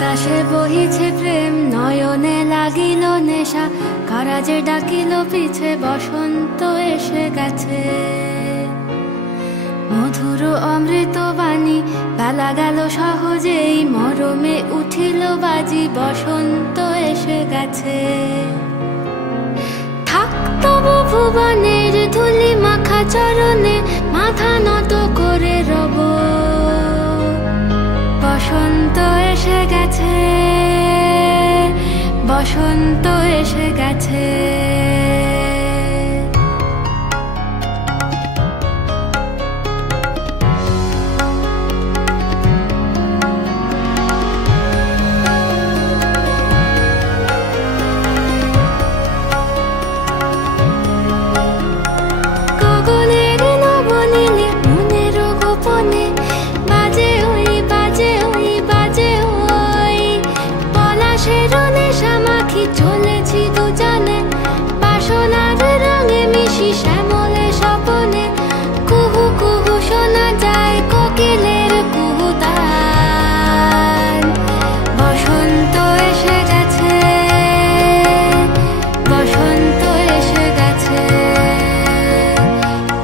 বাতাসে বহিছে প্রেম, নয়নে লাগিল নেশা, কারা যে ডাকিল পিছে, বসন্ত এসে গেছে। মধুর অমৃত বাণী, বেলা গেল সহজেই, মরমে উঠিল বাজি, বসন্ত এসে গেছে। থাক তবু ভুবনের ধুলি মাখা চরণে, মাথা নত করে রব, বসন্ত এসে গেছে, বসন্ত এসে গেছে। চলেছি দুজনে বাসনার রঙে মিশি, শ্যামলে স্বপনে কুহু কুহু শোনা যায় কোকিলের কুহুতান। বসন্ত এসে গেছে, বসন্ত এসে গেছে।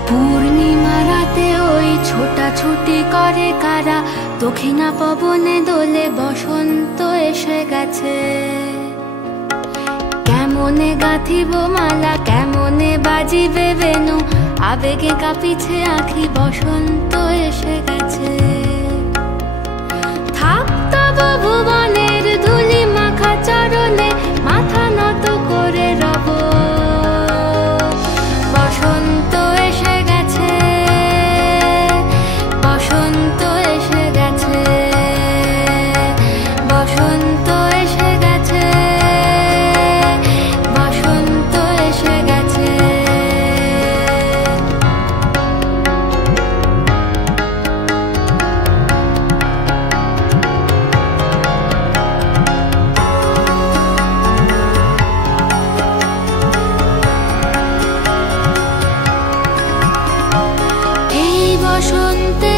পূর্ণিমা রাতে ওই ছোটাছুটি করে কারা, দক্ষিণা পবনে দোলে, বসন্ত এসে গেছে। কেমনে গাঁথিব মালা, কেমনে বাজিবে বেনু, আবেগে কাঁপিছে আঁখি, বসন্ত এসে গেছে। থাক তব ভুবনের ধুলি মাখা চরণে, মাথা নত করে রব, বসন্ত এসে গেছে, বসন্ত এসে গেছে, বসন্ত এসে গেছে, বসন্ত এসে গেছে। এই বসন্তে